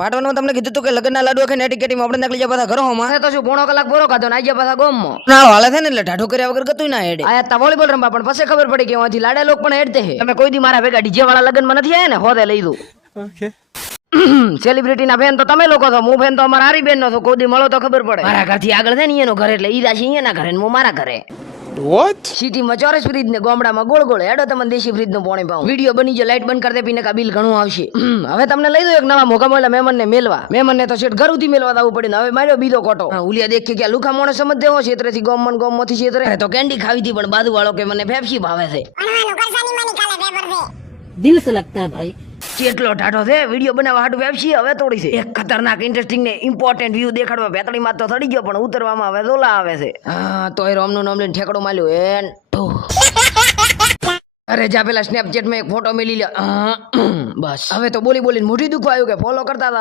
પાટવાનું તમને કીધું તું કે લગ્નના લાડુ ખાઈને ટિકેટીમાં આપણે નકલી જવા ઘરો માં તો શું પોણો કલાક બોરો ખાધો ને આઈ ગયા પાછા ગોમમાં ના હાલે છે ને એટલે ઢાઢો કર્યા વગર ગતું ના હેડે આયા તા વોલીબોલ રમવા પણ પછી ખબર પડી કે વાંથી લાડા લોક પણ હેડતે હે તમે કોઈ દી મારા ભેગા ડીજે વાળા લગ્નમાં નથી આયા ને હોદે લઈ દઉં ઓકે સેલિબ્રિટી ના ફેન તો તમે લોકો છો હું ફેન તો અમારા હારી બેન નો છો કોઈ દી મળો તો ખબર પડે મારા ઘરથી આગળ છે ને એનો ઘર એટલે ઈ દાશી એના ઘરે ને હું મારા ઘરે What? સિટીમાં ચોરસ ફ્રીજ ને ગામડામાં ગોળ ગોળ હેડો તમને દેશી ફ્રીજ નું પાણી પાઉં વિડીયો બની જો લાઈટ બંધ કરી દે પીને કા બિલ ઘણું આવશે હવે તમને લઈ દો એક નવા મોકા મોલા મહેમાન ને મેલવા મહેમાન ને તો શેઠ ઘર ઉધી મેલવા દાવું પડે હવે માર્યો બીજો કોટો ઉલિયા દેખ કે લુખા મોણે સમજ દેવો ક્ષેત્રે થી ગોમ મન ગોમ માંથી ક્ષેત્રે તો કેન્ડી ખાવી હતી પણ બાજુ વાળો કે મને પેપ્સી ભાવે છે दिल से लगता है भाई કેટલો ટાઢો છે વિડીયો બનાવવા હાટુ પેપ્સી હવે તોડી છે એક ખતરનાક ઇન્ટરેસ્ટિંગ ને ઇમ્પોર્ટન્ટ વ્યૂ દેખાડવા ભેતળી માં તો થડી ગયો પણ ઉતરવામાં હવે દોલા આવે છે હા તો એ રોમનું નામ લઈને ઠેકડો માલ્યો એન અરે જા પેલા સ્નેપચેટ માં એક ફોટો મેલી લ્યો બસ હવે તો બોલી બોલીને મોઢી દુખવા આવ્યું કે ફોલો કરતા હતા